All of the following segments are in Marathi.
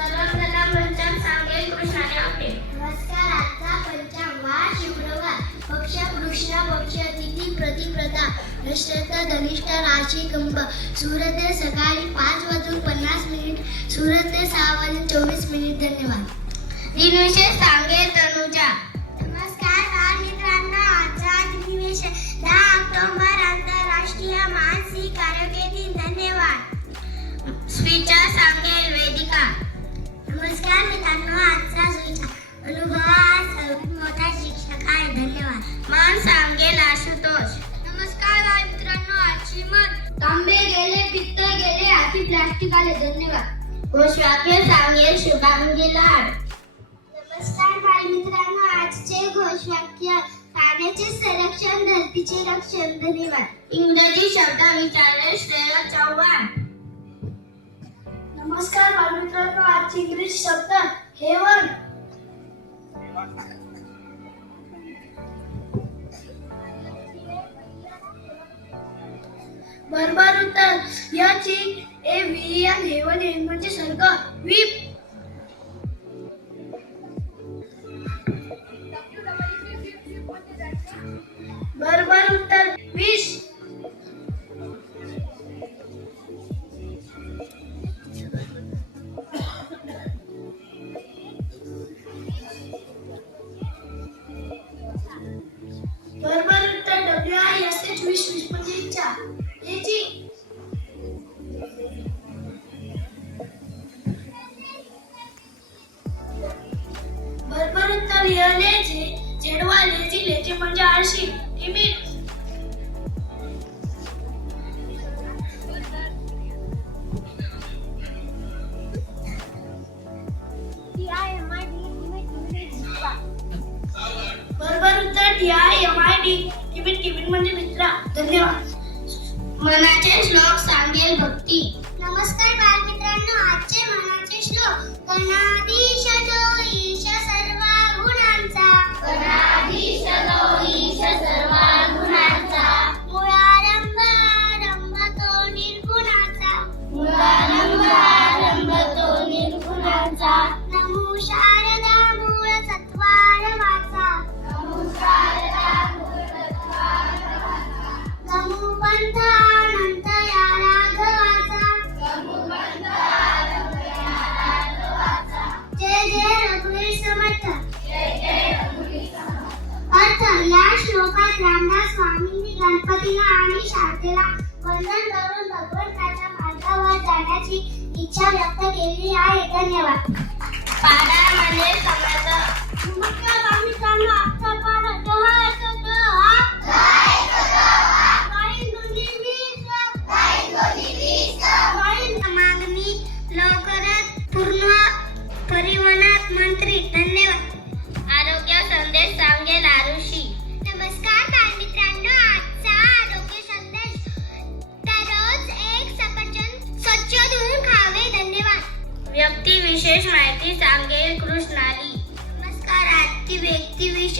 सर्वप्रथम पंचांग सांगेल कृष्णाने आपले. नमस्कार आजचा पंचांग शुक्रवार पक्ष कृष्ण पक्ष तिथी प्रतिप्रता नक्षत्र धनिष्ठ राशी कंब सूर्योदय सकाळी पाच वाजून पन्नास मिनिट सूर्योदय सहा वाजून चोवीस मिनिट धन्यवाद. दिनविशेष सांगेल तनुजा. झाले धन्यवाद. घोषवाक्य सांगेल शुभांगी लाड नमस्कार बालमित्रांनो आजचे घोषवाक्य पाण्याचे संरक्षण धरतीचे रक्षण. धन्यवाद. इंग्रजी शब्द विचारले श्रेय चव्हाण. नमस्कार बालमित्रांनो आजचे इंग्रजी शब्द हेवन बरोबर उत्तर. याची ए व्ही एन हेवन हे म्हणजे स्वर्ग विप बरोबर उत्तर लिहिले जे म्हणजे आळशी बरोबर उत्तर आय एम आय डी. म्हणजे मित्रा. धन्यवाद. मनाचे श्लोक सांगेल भक्ती. नमस्कार बालमित्रांनो आजचे मनाचे श्लोक गणाधीश जो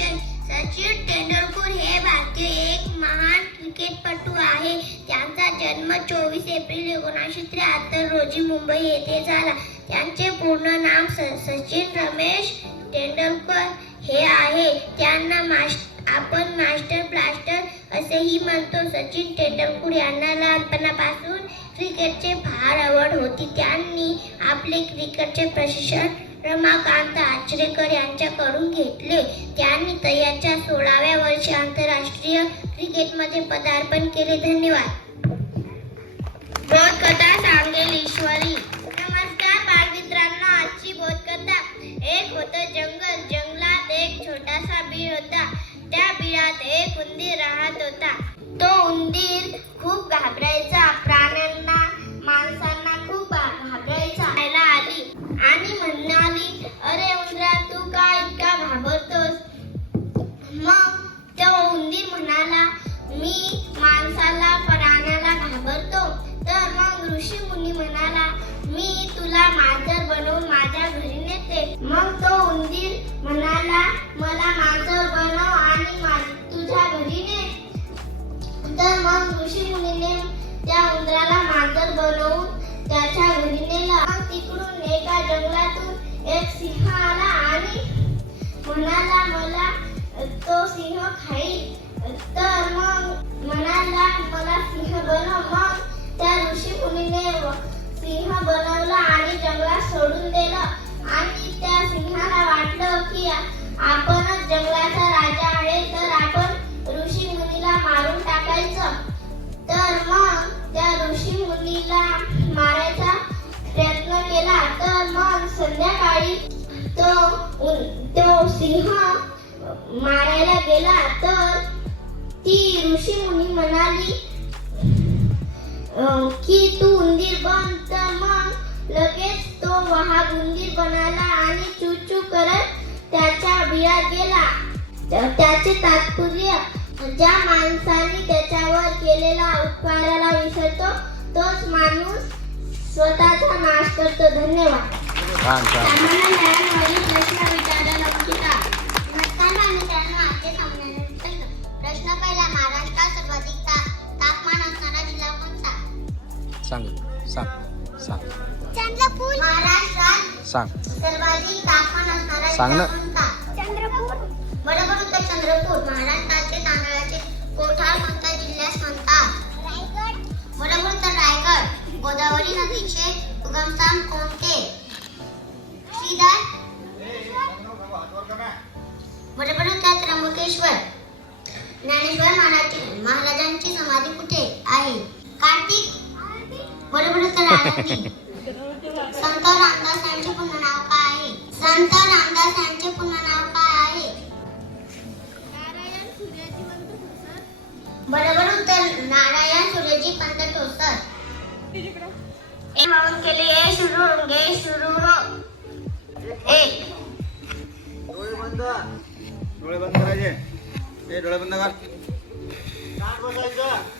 व्यक्तिविषय सचिन तेंडुलकर हे भारतीय एक महान क्रिकेटपटू आहे. त्यांचा जन्म चोवीस एप्रिल एकोणीसशे त्र्याहत्तर रोजी मुंबई येथे झाला. त्यांचे पूर्ण नाव स- सचिन रमेश तेंडुलकर हे आहे. त्यांना मास्ट आपण मास्टर ब्लास्टर असेही म्हणतो. सचिन तेंडुलकर यांना लहानपणापासून क्रिकेटचे फार आवड होती. त्यांनी आपले क्रिकेटचे प्रशिक्षण रमाकांत आचरेकर यांच्याकडून घेतले. त्यांनी तयाच्या सोळाव्या वर्षी आंतरराष्ट्रीय क्रिकेटमध्ये पदार्पण केले. धन्यवाद. बोधकथा सांगेल ईश्वरी नमस्कार बालमित्रांनो आजची बोधकथा. एक होतं जंगल जंगलात एक छोटासा बीळ होता. त्या बिळात एक उंदीर राहत होता. तो उंदीर खूप घाबरायचा. सिंह आला आणि म्हणाला मला तो सिंह खाईल. तर मग म्हणाला मला सिंह बनव. मग त्या ऋषी मुनीने सिंह बनवला आणि जंगलात सोडून दिलं. आणि त्या सिंहाला वाटलं की आपण संध्याकाळी तो तो सिंह मारायला गेला तर ती ऋषी मुनी म्हणाली की तू उंदीर बन तर मग लगेच तो वाहक उंदीर बनाला आणि चू करत त्याच्या बिळात गेला. त्याचे तात्पर्य ज्या माणसाने त्याच्यावर केलेला उपकाराला विसरतो तोच माणूस स्वतःचा नाश करतो. धन्यवाद. छान छान. सांग सांग सांग. चंद्रपूर महाराष्ट्रात सांग. सर्वाधिक तापमान असणारा सांग ना. चंद्रपूर बरोबर उत्तर चंद्रपूर महाराष्ट्राचे तांदळाचे कोठार कोणत्या जिल्ह्यास म्हणतात रायगड. बरोबर उत्तर रायगड. गोदावरी नदीचे उगमस्थान कोणते? श्रीधर बरोबर उत्तर त्र्यंबकेश्वर ज्ञानेश्वर महाराज महाराजांची समाधी कुठे आहे? कार्तिक? बरोबर आळंदी संत रामदास यांचे पूर्ण नाव काय आहे? संत रामदास यांचे पूर्ण नाव काय आहे? बरोबर उत्तर नारायण सूर्यजी पंत ठोसर केली सुरू गे सुरू हो. डोळे बंद डोळे बंद करायचे ते डोळे बंद कर बसायचं